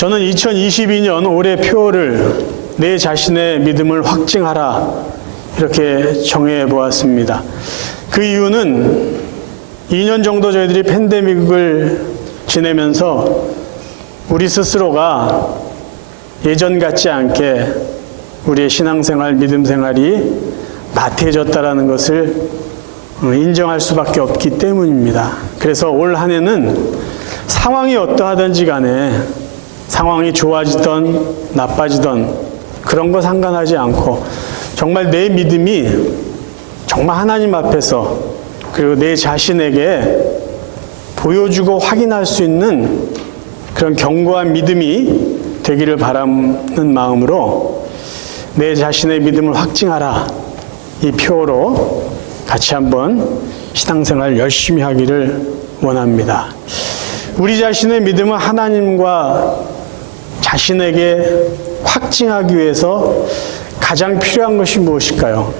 저는 2022년 올해 표어를 내 자신의 믿음을 확증하라 이렇게 정해 보았습니다. 그 이유는 2년 정도 저희들이 팬데믹을 지내면서 우리 스스로가 예전 같지 않게 우리의 신앙생활, 믿음생활이 나태해졌다는 것을 인정할 수밖에 없기 때문입니다. 그래서 올 한 해는 상황이 어떠하든지 간에 상황이 좋아지던 나빠지던 그런 거 상관하지 않고 정말 내 믿음이 정말 하나님 앞에서 그리고 내 자신에게 보여주고 확인할 수 있는 그런 견고한 믿음이 되기를 바라는 마음으로 내 자신의 믿음을 확증하라 이 표어로 같이 한번 신앙생활 열심히 하기를 원합니다. 우리 자신의 믿음은 하나님과 자신에게 확증하기 위해서 가장 필요한 것이 무엇일까요?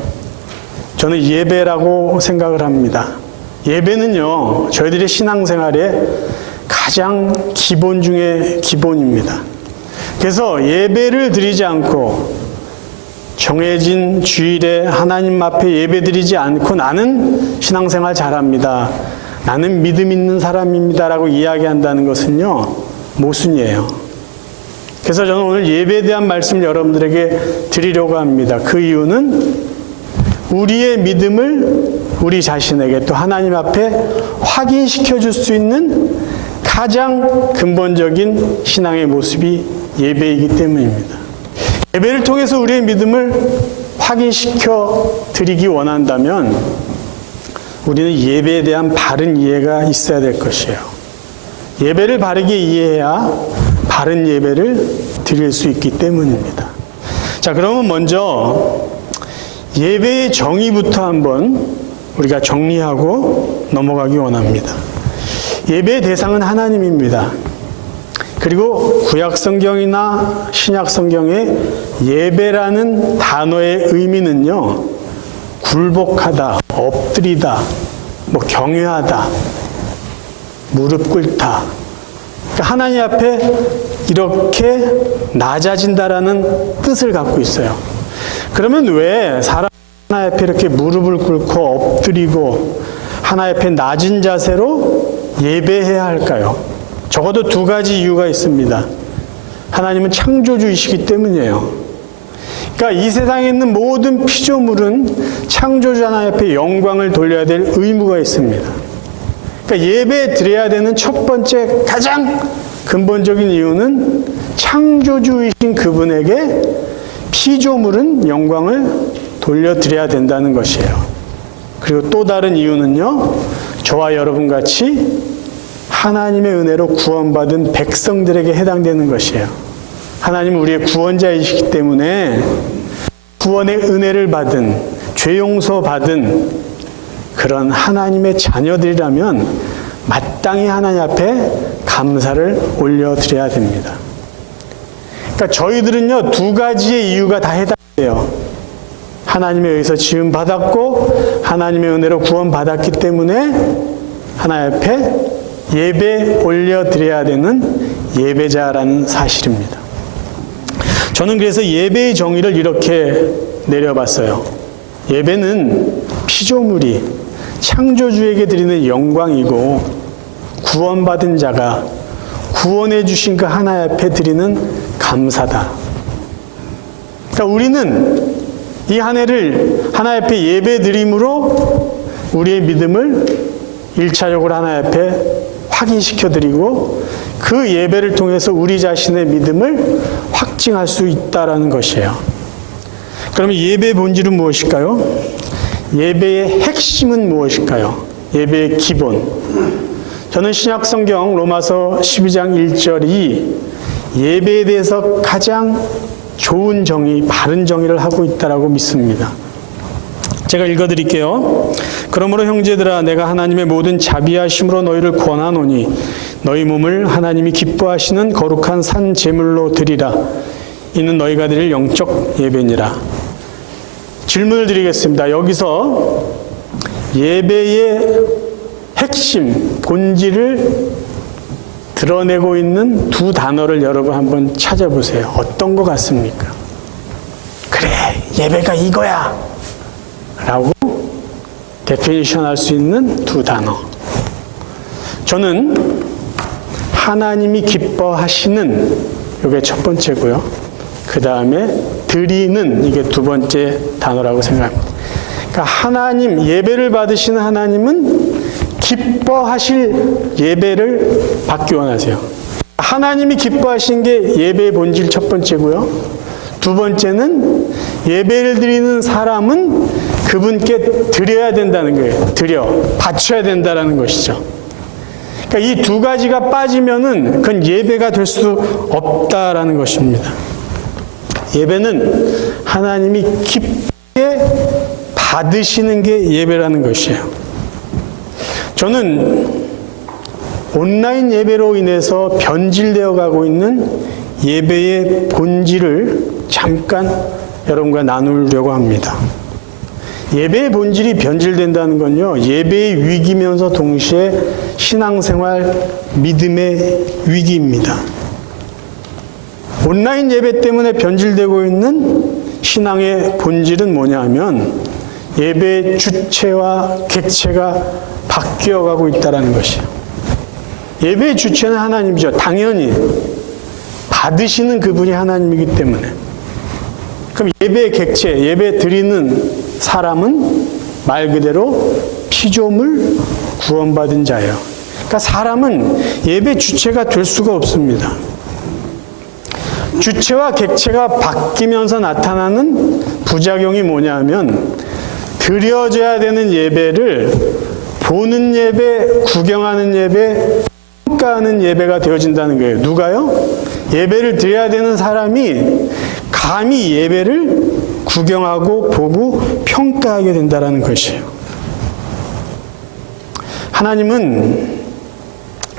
저는 예배라고 생각을 합니다. 예배는요, 저희들의 신앙생활의 가장 기본 중에 기본입니다. 그래서 예배를 드리지 않고 정해진 주일에 하나님 앞에 예배 드리지 않고 나는 신앙생활 잘합니다. 나는 믿음 있는 사람입니다라고 이야기한다는 것은요, 모순이에요. 그래서 저는 오늘 예배에 대한 말씀을 여러분들에게 드리려고 합니다. 그 이유는 우리의 믿음을 우리 자신에게 또 하나님 앞에 확인시켜 줄 수 있는 가장 근본적인 신앙의 모습이 예배이기 때문입니다. 예배를 통해서 우리의 믿음을 확인시켜 드리기 원한다면 우리는 예배에 대한 바른 이해가 있어야 될 것이에요. 예배를 바르게 이해해야 바른 예배를 드릴 수 있기 때문입니다. 자, 그러면 먼저 예배의 정의부터 한번 우리가 정리하고 넘어가기 원합니다. 예배의 대상은 하나님입니다. 그리고 구약성경이나 신약성경의 예배라는 단어의 의미는요, 굴복하다, 엎드리다, 경외하다, 무릎 꿇다. 그러니까 하나님 앞에 이렇게 낮아진다라는 뜻을 갖고 있어요. 그러면 왜 사람 하나 앞에 이렇게 무릎을 꿇고 엎드리고 하나 앞에 낮은 자세로 예배해야 할까요? 적어도 두 가지 이유가 있습니다. 하나님은 창조주이시기 때문이에요. 그러니까 이 세상에 있는 모든 피조물은 창조주 하나님 앞에 영광을 돌려야 될 의무가 있습니다. 그러니까 예배 드려야 되는 첫 번째 가장 근본적인 이유는 창조주이신 그분에게 피조물은 영광을 돌려드려야 된다는 것이에요. 그리고 또 다른 이유는요, 저와 여러분 같이 하나님의 은혜로 구원받은 백성들에게 해당되는 것이에요. 하나님은 우리의 구원자이시기 때문에 구원의 은혜를 받은, 죄 용서 받은 그런 하나님의 자녀들이라면 마땅히 하나님 앞에 감사를 올려드려야 됩니다. 그러니까 저희들은요, 두 가지의 이유가 다 해당돼요. 하나님에 의해서 지음 받았고 하나님의 은혜로 구원 받았기 때문에 하나님 앞에 예배 올려드려야 되는 예배자라는 사실입니다. 저는 그래서 예배의 정의를 이렇게 내려봤어요. 예배는 피조물이 창조주에게 드리는 영광이고 구원받은 자가 구원해 주신 그 하나님 앞에 드리는 감사다. 그러니까 우리는 이 한 해를 하나님 앞에 예배 드림으로 우리의 믿음을 1차적으로 하나님 앞에 확인시켜 드리고 그 예배를 통해서 우리 자신의 믿음을 확증할 수 있다는 것이에요. 그러면 예배의 본질은 무엇일까요? 예배의 핵심은 무엇일까요? 예배의 기본. 저는 신약성경 로마서 12장 1절이 예배에 대해서 가장 좋은 정의, 바른 정의를 하고 있다고 믿습니다. 제가 읽어드릴게요. 그러므로 형제들아, 내가 하나님의 모든 자비하심으로 너희를 권하노니 너희 몸을 하나님이 기뻐하시는 거룩한 산 제물로 드리라. 이는 너희가 드릴 영적 예배니라. 질문을 드리겠습니다. 여기서 예배의 핵심, 본질을 드러내고 있는 두 단어를 여러분 한번 찾아보세요. 어떤 것 같습니까? 그래, 예배가 이거야 라고 데피니션 할 수 있는 두 단어. 저는 하나님이 기뻐하시는 이게 첫 번째고요. 그 다음에 드리는 이게 두 번째 단어라고 생각합니다. 그러니까 하나님, 예배를 받으시는 하나님은 기뻐하실 예배를 받기 원하세요. 하나님이 기뻐하신 게 예배의 본질 첫 번째고요. 두 번째는 예배를 드리는 사람은 그분께 드려야 된다는 거예요. 바쳐야 된다는 것이죠. 그러니까 이 두 가지가 빠지면은 그건 예배가 될 수 없다라는 것입니다. 예배는 하나님이 기쁘게 받으시는 게 예배라는 것이에요. 저는 온라인 예배로 인해서 변질되어 가고 있는 예배의 본질을 잠깐 여러분과 나누려고 합니다. 예배의 본질이 변질된다는 건요, 예배의 위기면서 동시에 신앙생활, 믿음의 위기입니다. 온라인 예배 때문에 변질되고 있는 신앙의 본질은 뭐냐 하면 예배의 주체와 객체가 바뀌어가고 있다는 것이에요. 예배의 주체는 하나님이죠. 당연히 받으시는 그분이 하나님이기 때문에. 그럼 예배의 객체, 예배 드리는 사람은 말 그대로 피조물 구원받은 자예요. 그러니까 사람은 예배 주체가 될 수가 없습니다. 주체와 객체가 바뀌면서 나타나는 부작용이 뭐냐 하면 드려져야 되는 예배를 보는 예배, 구경하는 예배, 평가하는 예배가 되어진다는 거예요. 누가요? 예배를 드려야 되는 사람이 감히 예배를 구경하고 보고 평가하게 된다는 것이에요. 하나님은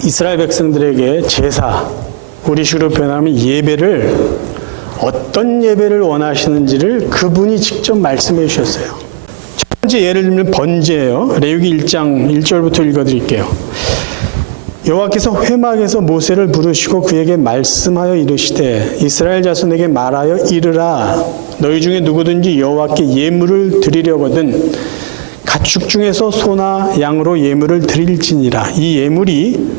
이스라엘 백성들에게 제사, 우리식으로 표현하면 예배를 어떤 예배를 원하시는지를 그분이 직접 말씀해 주셨어요. 첫 번째 예를 들면 번제예요. 레위기 1장 1절부터 읽어드릴게요. 여호와께서 회막에서 모세를 부르시고 그에게 말씀하여 이르시되 이스라엘 자손에게 말하여 이르라 너희 중에 누구든지 여호와께 예물을 드리려거든 가축 중에서 소나 양으로 예물을 드릴지니라. 이 예물이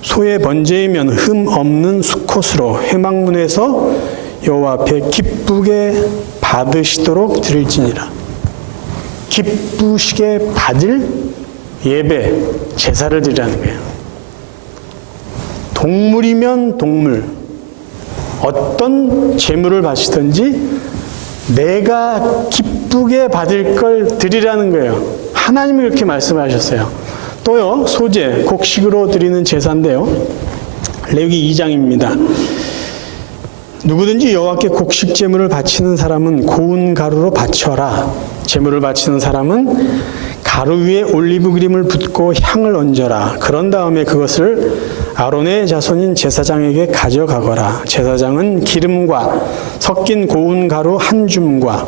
소의 번제이면 흠 없는 수컷으로 회막문에서 여호와 앞에 기쁘게 받으시도록 드릴지니라. 기쁘시게 받을 예배, 제사를 드리라는 거예요. 동물이면 동물, 어떤 제물을 바치든지 내가 기쁘게 받을 걸 드리라는 거예요. 하나님이 그렇게 말씀하셨어요. 또요, 소제, 곡식으로 드리는 제사인데요. 레위기 2장입니다. 누구든지 여호와께 곡식 제물을 바치는 사람은 고운 가루로 바쳐라. 제물을 바치는 사람은 가루 위에 올리브 그림을 붓고 향을 얹어라. 그런 다음에 그것을 아론의 자손인 제사장에게 가져가거라. 제사장은 기름과 섞인 고운 가루 한 줌과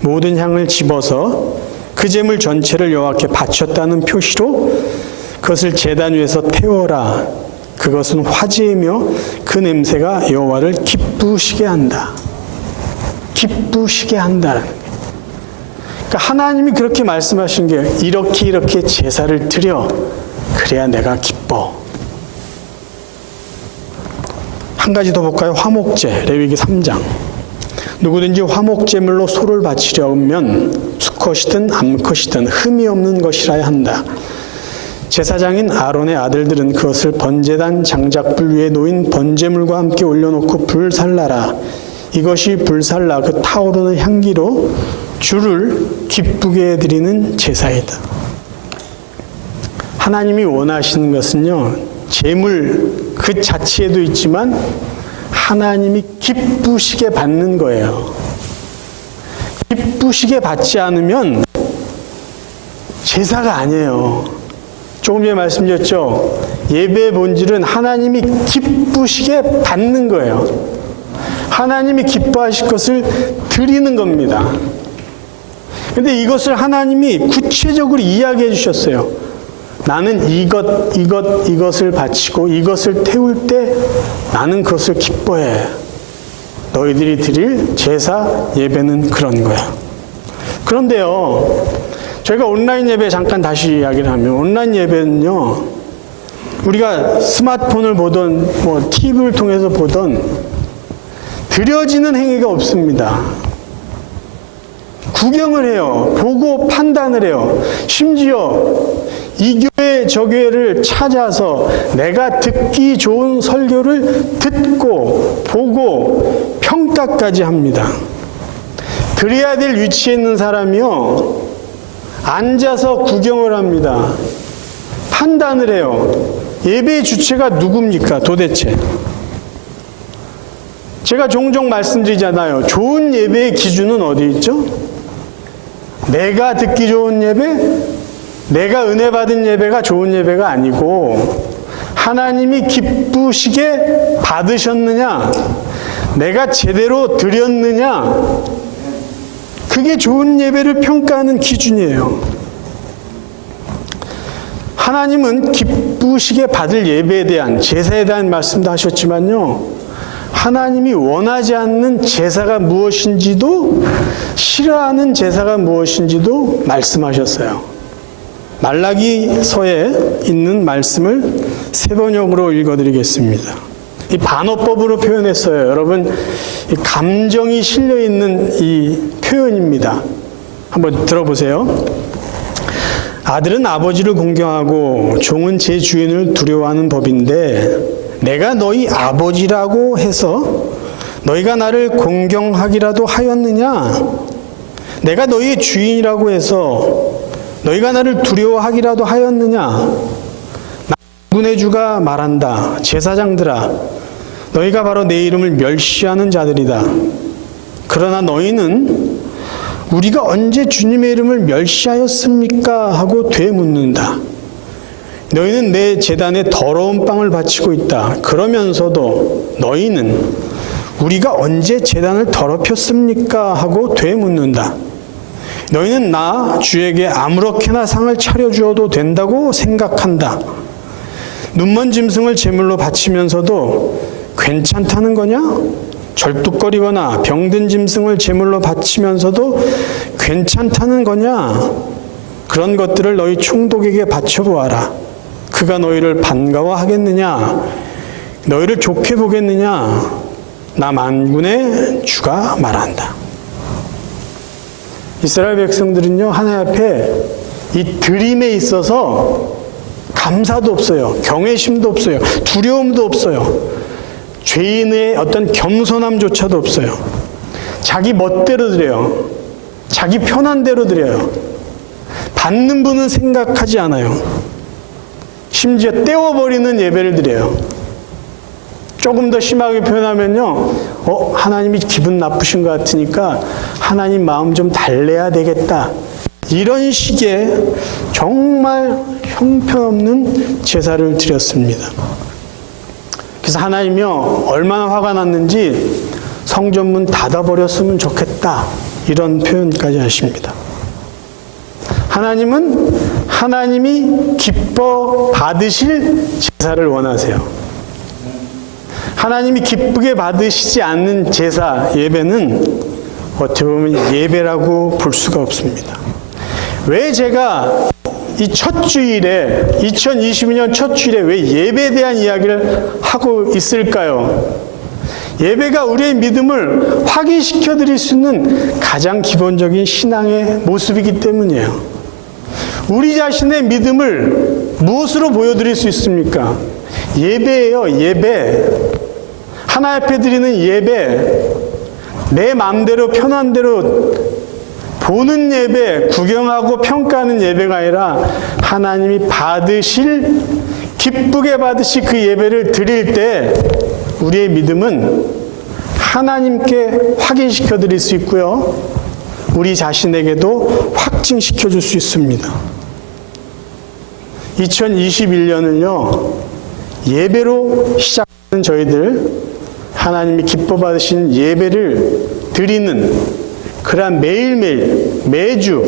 모든 향을 집어서 그 제물 전체를 여호와께 바쳤다는 표시로 그것을 제단 위에서 태워라. 그것은 화제이며 그 냄새가 여호와를 기쁘시게 한다. 기쁘시게 한다라는 거예요. 그러니까 하나님이 그렇게 말씀하신 게 이렇게 제사를 드려. 그래야 내가 기뻐. 한 가지 더 볼까요? 화목제, 레위기 3장. 누구든지 화목제물로 소를 바치려면 수컷이든 암컷이든 흠이 없는 것이라야 한다. 제사장인 아론의 아들들은 그것을 번제단 장작불 위에 놓인 번제물과 함께 올려놓고 불살라라. 이것이 불살라 그 타오르는 향기로 주를 기쁘게 드리는 제사이다. 하나님이 원하시는 것은요, 제물 그 자체에도 있지만 하나님이 기쁘시게 받는 거예요. 기쁘시게 받지 않으면 제사가 아니에요. 조금 전에 말씀드렸죠. 예배의 본질은 하나님이 기쁘시게 받는 거예요. 하나님이 기뻐하실 것을 드리는 겁니다. 근데 이것을 하나님이 구체적으로 이야기해 주셨어요. 나는 이것을 바치고 이것을 태울 때 나는 그것을 기뻐해. 너희들이 드릴 제사 예배는 그런 거야. 그런데요, 저희가 온라인 예배 잠깐 다시 이야기를 하면, 온라인 예배는요, 우리가 스마트폰을 보던 뭐 TV를 통해서 보던 드려지는 행위가 없습니다. 구경을 해요. 보고 판단을 해요. 심지어 이 교회 저 교회를 찾아서 내가 듣기 좋은 설교를 듣고 보고 평가까지 합니다. 그래야 될 위치에 있는 사람이요, 앉아서 구경을 합니다. 판단을 해요. 예배의 주체가 누굽니까 도대체? 제가 종종 말씀드리잖아요. 좋은 예배의 기준은 어디 있죠? 내가 듣기 좋은 예배, 내가 은혜 받은 예배가 좋은 예배가 아니고 하나님이 기쁘시게 받으셨느냐, 내가 제대로 드렸느냐, 그게 좋은 예배를 평가하는 기준이에요. 하나님은 기쁘시게 받을 예배에 대한, 제사에 대한 말씀도 하셨지만요, 하나님이 원하지 않는 제사가 무엇인지도, 싫어하는 제사가 무엇인지도 말씀하셨어요. 말라기서에 있는 말씀을 세 번역으로 읽어드리겠습니다. 이 반어법으로 표현했어요. 여러분, 이 감정이 실려있는 이 표현입니다. 한번 들어보세요. 아들은 아버지를 공경하고 종은 제 주인을 두려워하는 법인데, 내가 너희 아버지라고 해서 너희가 나를 공경하기라도 하였느냐? 내가 너희의 주인이라고 해서 너희가 나를 두려워하기라도 하였느냐? 군의 주가 말한다. 제사장들아, 너희가 바로 내 이름을 멸시하는 자들이다. 그러나 너희는 우리가 언제 주님의 이름을 멸시하였습니까? 하고 되묻는다. 너희는 내 제단에 더러운 빵을 바치고 있다. 그러면서도 너희는 우리가 언제 제단을 더럽혔습니까? 하고 되묻는다. 너희는 나 주에게 아무렇게나 상을 차려주어도 된다고 생각한다. 눈먼 짐승을 제물로 바치면서도 괜찮다는 거냐? 절뚝거리거나 병든 짐승을 제물로 바치면서도 괜찮다는 거냐? 그런 것들을 너희 총독에게 바쳐보아라. 그가 너희를 반가워하겠느냐? 너희를 좋게 보겠느냐? 나 만군의 주가 말한다. 이스라엘 백성들은요, 하나님 앞에 이 드림에 있어서 감사도 없어요. 경외심도 없어요. 두려움도 없어요. 죄인의 어떤 겸손함조차도 없어요. 자기 멋대로 드려요. 자기 편한 대로 드려요. 받는 분은 생각하지 않아요. 심지어 떼어버리는 예배를 드려요. 조금 더 심하게 표현하면요, 하나님이 기분 나쁘신 것 같으니까 하나님 마음 좀 달래야 되겠다. 이런 식의 정말 형편없는 제사를 드렸습니다. 그래서 하나님이요, 얼마나 화가 났는지 성전문 닫아버렸으면 좋겠다. 이런 표현까지 하십니다. 하나님은 하나님이 기뻐 받으실 제사를 원하세요. 하나님이 기쁘게 받으시지 않는 제사, 예배는 어떻게 보면 예배라고 볼 수가 없습니다. 왜 제가 이 첫 주일에, 2022년 첫 주일에 왜 예배에 대한 이야기를 하고 있을까요? 예배가 우리의 믿음을 확인시켜 드릴 수 있는 가장 기본적인 신앙의 모습이기 때문이에요. 우리 자신의 믿음을 무엇으로 보여드릴 수 있습니까? 예배예요, 예배. 하나님 앞에 드리는 예배. 내 마음대로 편한 대로 보는 예배, 구경하고 평가하는 예배가 아니라 하나님이 받으실, 기쁘게 받으실 그 예배를 드릴 때 우리의 믿음은 하나님께 확인시켜 드릴 수 있고요, 우리 자신에게도 확증시켜 줄 수 있습니다. 2021년을요, 예배로 시작하는 저희들, 하나님이 기뻐 받으신 예배를 드리는 그러한 매일매일, 매주,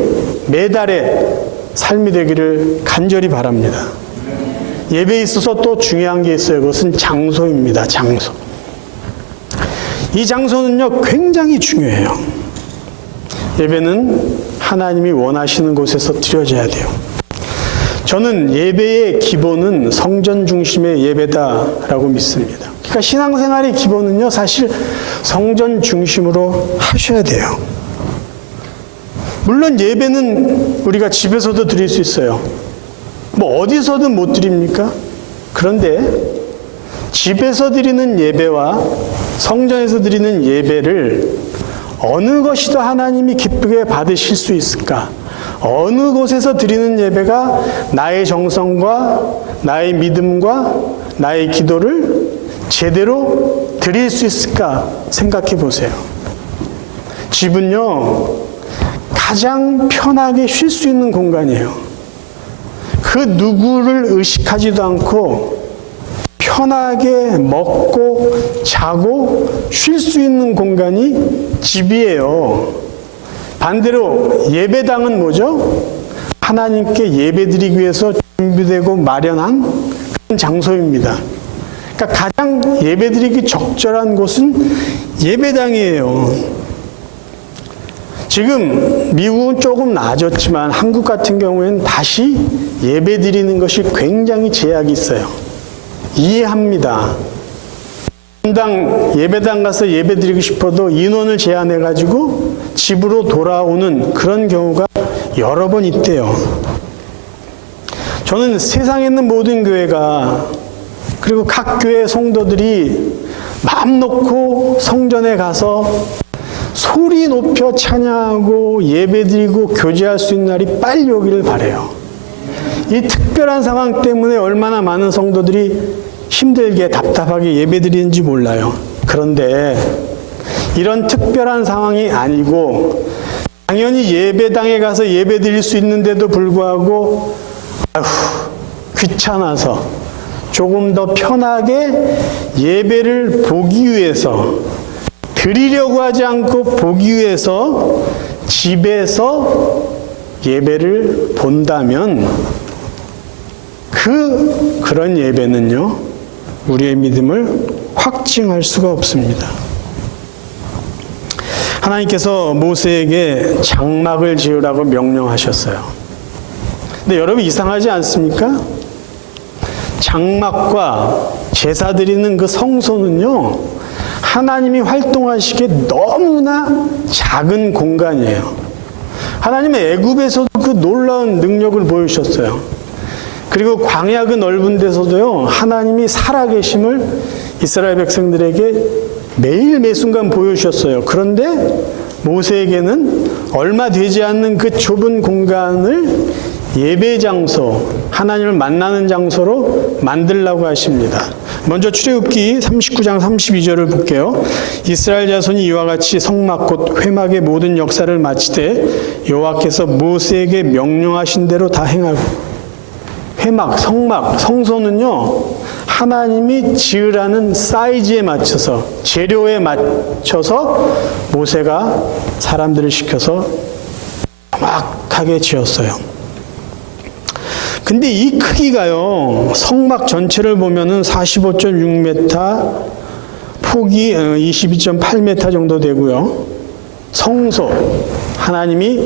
매달의 삶이 되기를 간절히 바랍니다. 예배에 있어서 또 중요한 게 있어요. 그것은 장소입니다. 장소. 이 장소는요, 굉장히 중요해요. 예배는 하나님이 원하시는 곳에서 드려져야 돼요. 저는 예배의 기본은 성전 중심의 예배다라고 믿습니다. 그러니까 신앙생활의 기본은요, 사실 성전 중심으로 하셔야 돼요. 물론 예배는 우리가 집에서도 드릴 수 있어요. 뭐 어디서든 못 드립니까? 그런데 집에서 드리는 예배와 성전에서 드리는 예배를 어느 것이 더 하나님이 기쁘게 받으실 수 있을까? 어느 곳에서 드리는 예배가 나의 정성과 나의 믿음과 나의 기도를 제대로 드릴 수 있을까 생각해 보세요. 집은요, 가장 편하게 쉴 수 있는 공간이에요. 그 누구를 의식하지도 않고 편하게 먹고 자고 쉴 수 있는 공간이 집이에요. 반대로 예배당은 뭐죠? 하나님께 예배드리기 위해서 준비되고 마련한 그런 장소입니다. 그러니까 가장 예배드리기 적절한 곳은 예배당이에요. 지금 미국은 조금 나아졌지만 한국 같은 경우에는 다시 예배드리는 것이 굉장히 제약이 있어요. 이해합니다. 분당 예배당 가서 예배드리고 싶어도 인원을 제한해가지고 집으로 돌아오는 그런 경우가 여러 번 있대요. 저는 세상에 있는 모든 교회가 그리고 각 교회 성도들이 마음 놓고 성전에 가서 소리 높여 찬양하고 예배드리고 교제할 수 있는 날이 빨리 오기를 바라요. 이 특별한 상황 때문에 얼마나 많은 성도들이 힘들게 답답하게 예배드리는지 몰라요. 그런데 이런 특별한 상황이 아니고 당연히 예배당에 가서 예배드릴 수 있는데도 불구하고 귀찮아서 조금 더 편하게 예배를 보기 위해서 드리려고 하지 않고 보기 위해서 집에서 예배를 본다면 그런 예배는요, 우리의 믿음을 확증할 수가 없습니다. 하나님께서 모세에게 장막을 지으라고 명령하셨어요. 근데 여러분 이상하지 않습니까? 장막과 제사 드리는 그 성소는요, 하나님이 활동하시기에 너무나 작은 공간이에요. 하나님은 애굽에서도 그 놀라운 능력을 보여주셨어요. 그리고 광야 그 넓은 데서도요, 하나님이 살아계심을 이스라엘 백성들에게 매일 매순간 보여주셨어요. 그런데 모세에게는 얼마 되지 않는 그 좁은 공간을 예배 장소, 하나님을 만나는 장소로 만들라고 하십니다. 먼저 출애굽기 39장 32절을 볼게요. 이스라엘 자손이 이와 같이 성막 곧 회막의 모든 역사를 마치되 여호와께서 모세에게 명령하신 대로 다 행하고. 회막, 성막, 성소는요, 하나님이 지으라는 사이즈에 맞춰서, 재료에 맞춰서 모세가 사람들을 시켜서 정확하게 지었어요. 근데 이 크기가요, 성막 전체를 보면은 45.6m, 폭이 22.8m 정도 되고요. 성소, 하나님이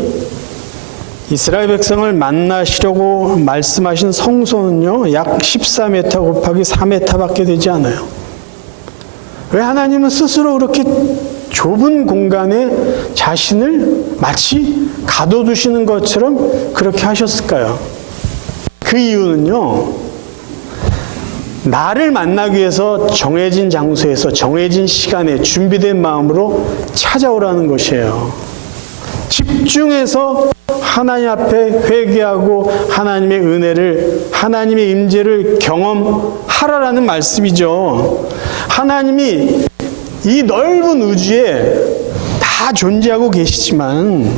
이스라엘 백성을 만나시려고 말씀하신 성소는요, 약 14m 곱하기 4m밖에 되지 않아요. 왜 하나님은 스스로 그렇게 좁은 공간에 자신을 마치 가둬두시는 것처럼 그렇게 하셨을까요? 그 이유는요, 나를 만나기 위해서 정해진 장소에서 정해진 시간에 준비된 마음으로 찾아오라는 것이에요. 집중해서 하나님 앞에 회개하고 하나님의 은혜를, 하나님의 임재를 경험하라라는 말씀이죠. 하나님이 이 넓은 우주에 다 존재하고 계시지만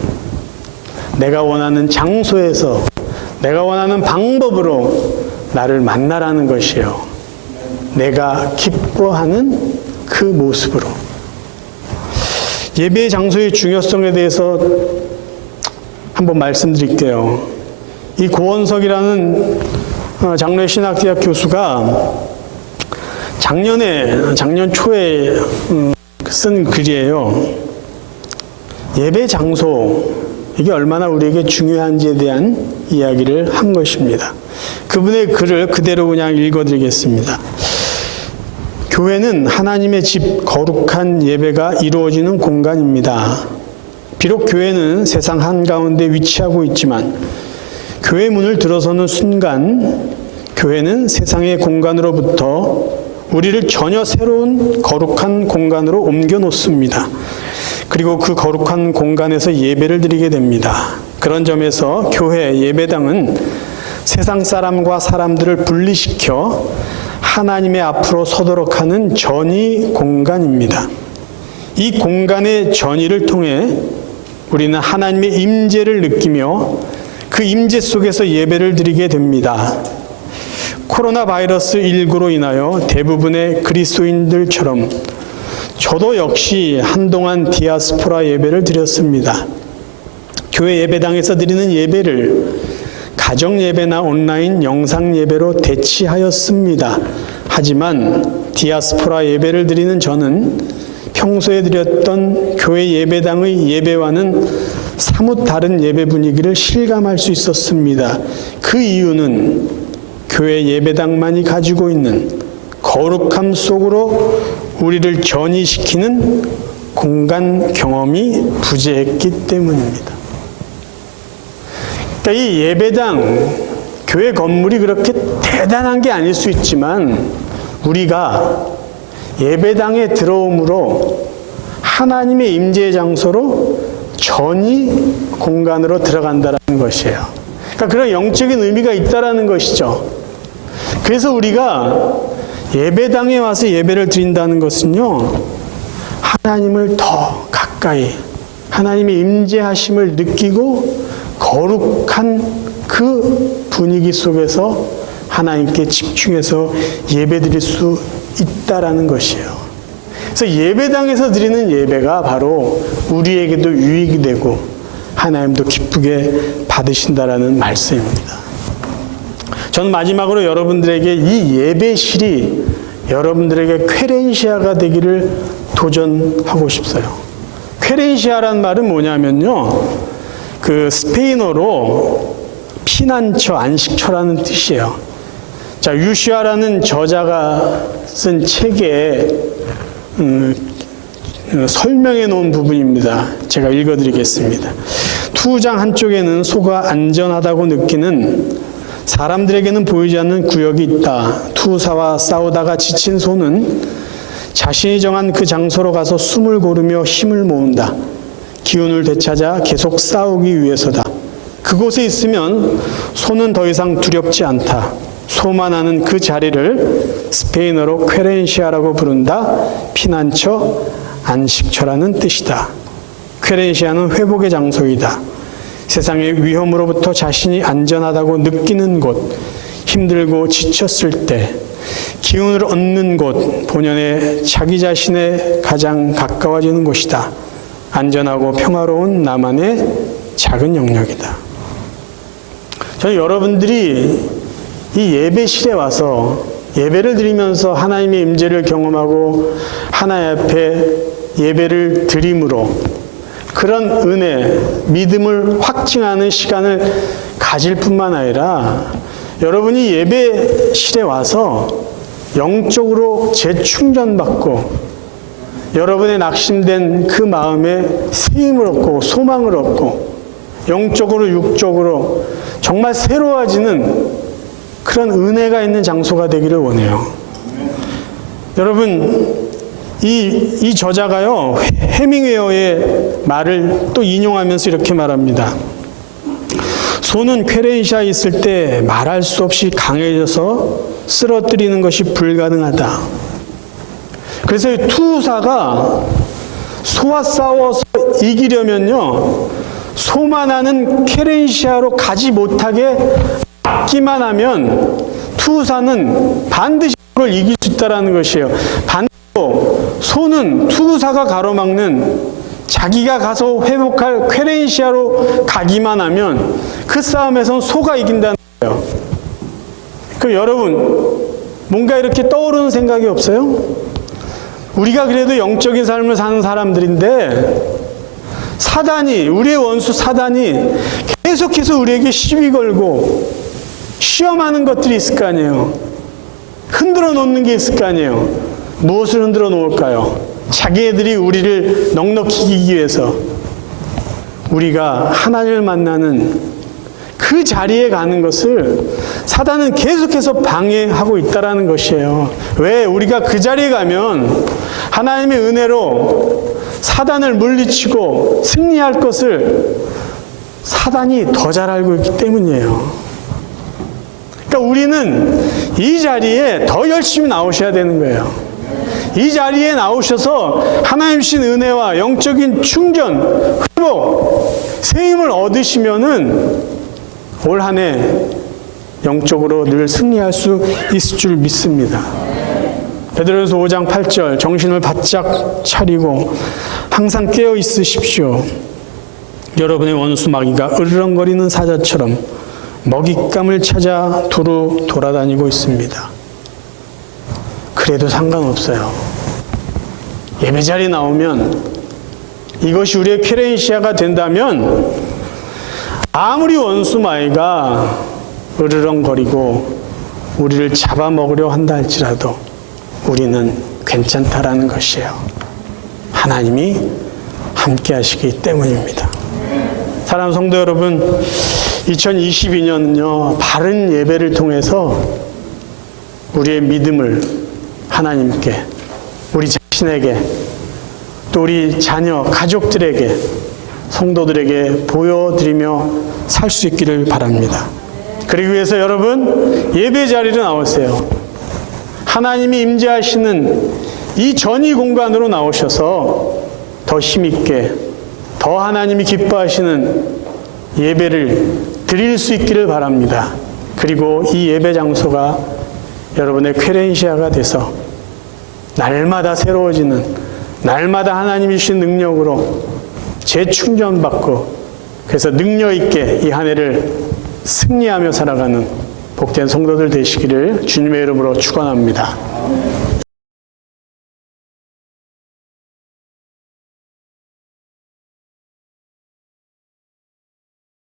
내가 원하는 장소에서 내가 원하는 방법으로 나를 만나라는 것이에요. 내가 기뻐하는 그 모습으로. 예배 장소의 중요성에 대해서 한번 말씀드릴게요. 이 고원석이라는 장로신학대학 교수가 작년 초에 쓴 글이에요. 예배 장소, 이게 얼마나 우리에게 중요한지에 대한 이야기를 한 것입니다. 그분의 글을 그대로 그냥 읽어드리겠습니다. 교회는 하나님의 집, 거룩한 예배가 이루어지는 공간입니다. 비록 교회는 세상 한가운데 위치하고 있지만 교회 문을 들어서는 순간 교회는 세상의 공간으로부터 우리를 전혀 새로운 거룩한 공간으로 옮겨 놓습니다. 그리고 그 거룩한 공간에서 예배를 드리게 됩니다. 그런 점에서 교회 예배당은 세상 사람과 사람들을 분리시켜 하나님의 앞으로 서도록 하는 전이 공간입니다. 이 공간의 전이를 통해 우리는 하나님의 임재를 느끼며 그 임재 속에서 예배를 드리게 됩니다. 코로나 바이러스 19로 인하여 대부분의 그리스도인들처럼 저도 역시 한동안 디아스포라 예배를 드렸습니다. 교회 예배당에서 드리는 예배를 가정 예배나 온라인 영상 예배로 대치하였습니다. 하지만 디아스포라 예배를 드리는 저는 평소에 드렸던 교회 예배당의 예배와는 사뭇 다른 예배 분위기를 실감할 수 있었습니다. 그 이유는 교회 예배당만이 가지고 있는 거룩함 속으로 우리를 전이시키는 공간 경험이 부재했기 때문입니다. 그러니까 이 예배당, 교회 건물이 그렇게 대단한 게 아닐 수 있지만 우리가 예배당에 들어옴으로 하나님의 임재 장소로 전이 공간으로 들어간다는 것이에요. 그러니까 그런 영적인 의미가 있다라는 것이죠. 그래서 우리가 예배당에 와서 예배를 드린다는 것은요, 하나님을 더 가까이, 하나님의 임재하심을 느끼고 거룩한 그 분위기 속에서 하나님께 집중해서 예배드릴 수 있다라는 것이에요. 그래서 예배당에서 드리는 예배가 바로 우리에게도 유익이 되고 하나님도 기쁘게 받으신다라는 말씀입니다. 저는 마지막으로 여러분들에게 이 예배실이 여러분들에게 퀘렌시아가 되기를 도전하고 싶어요. 퀘렌시아란 말은 뭐냐면요, 그 스페인어로 피난처, 안식처라는 뜻이에요. 자, 유시아라는 저자가 쓴 책에 설명해 놓은 부분입니다. 제가 읽어드리겠습니다. 투장 한쪽에는 소가 안전하다고 느끼는 사람들에게는 보이지 않는 구역이 있다. 투사와 싸우다가 지친 소는 자신이 정한 그 장소로 가서 숨을 고르며 힘을 모은다. 기운을 되찾아 계속 싸우기 위해서다. 그곳에 있으면 소는 더 이상 두렵지 않다. 소만 하는 그 자리를 스페인어로 퀘렌시아라고 부른다. 피난처, 안식처라는 뜻이다. 퀘렌시아는 회복의 장소이다. 세상의 위험으로부터 자신이 안전하다고 느끼는 곳, 힘들고 지쳤을 때 기운을 얻는 곳, 본연의 자기 자신에 가장 가까워지는 곳이다. 안전하고 평화로운 나만의 작은 영역이다. 저는 여러분들이 이 예배실에 와서 예배를 드리면서 하나님의 임재를 경험하고 하나님 앞에 예배를 드림으로 그런 은혜, 믿음을 확증하는 시간을 가질 뿐만 아니라 여러분이 예배실에 와서 영적으로 재충전받고 여러분의 낙심된 그 마음에 새 힘을 얻고 소망을 얻고 영적으로 육적으로 정말 새로워지는 그런 은혜가 있는 장소가 되기를 원해요. 여러분, 이 저자가요, 해밍웨어의 말을 또 인용하면서 이렇게 말합니다. 소는 퀘렌시아에 있을 때 말할 수 없이 강해져서 쓰러뜨리는 것이 불가능하다. 그래서 투사가 소와 싸워서 이기려면요, 소만 하는 퀘렌시아로 가지 못하게 막기만 하면 투사는 반드시 그걸 이길 수 있다는 것이에요. 반대로 소는 투사가 가로막는 자기가 가서 회복할 퀘렌시아로 가기만 하면 그 싸움에선 소가 이긴다는 거예요. 그럼 여러분, 뭔가 이렇게 떠오르는 생각이 없어요? 우리가 그래도 영적인 삶을 사는 사람들인데 사단이, 우리의 원수 사단이 계속해서 우리에게 시비 걸고 시험하는 것들이 있을 거 아니에요. 흔들어 놓는 게 있을 거 아니에요. 무엇을 흔들어 놓을까요? 자기애들이 우리를 넉넉히 이기기 위해서 우리가 하나님을 만나는 그 자리에 가는 것을 사단은 계속해서 방해하고 있다는 것이에요. 왜? 우리가 그 자리에 가면 하나님의 은혜로 사단을 물리치고 승리할 것을 사단이 더 잘 알고 있기 때문이에요. 그러니까 우리는 이 자리에 더 열심히 나오셔야 되는 거예요. 이 자리에 나오셔서 하나님 주신 은혜와 영적인 충전, 회복, 세임을 얻으시면은 올 한 해 영적으로 늘 승리할 수 있을 줄 믿습니다. 베드로전서 5장 8절, 정신을 바짝 차리고 항상 깨어 있으십시오. 여러분의 원수 마귀가 으르렁거리는 사자처럼 먹잇감을 찾아 두루 돌아다니고 있습니다. 그래도 상관없어요. 예배 자리에 나오면 이것이 우리의 쾌레인시아가 된다면 아무리 원수 마귀가 으르렁거리고 우리를 잡아먹으려 한다 할지라도 우리는 괜찮다라는 것이에요. 하나님이 함께 하시기 때문입니다. 사랑하는 성도 여러분, 2022년은요, 바른 예배를 통해서 우리의 믿음을 하나님께, 우리 자신에게, 또 우리 자녀, 가족들에게, 성도들에게 보여드리며 살 수 있기를 바랍니다. 그러기 위해서 여러분, 예배 자리로 나오세요. 하나님이 임재하시는 이 전이 공간으로 나오셔서 더 힘있게, 더 하나님이 기뻐하시는 예배를 드릴 수 있기를 바랍니다. 그리고 이 예배 장소가 여러분의 쾌레인시아가 돼서 날마다 새로워지는, 날마다 하나님이 주신 능력으로 재충전받고, 그래서 능력 있게 이 한 해를 승리하며 살아가는 복된 성도들 되시기를 주님의 이름으로 축원합니다.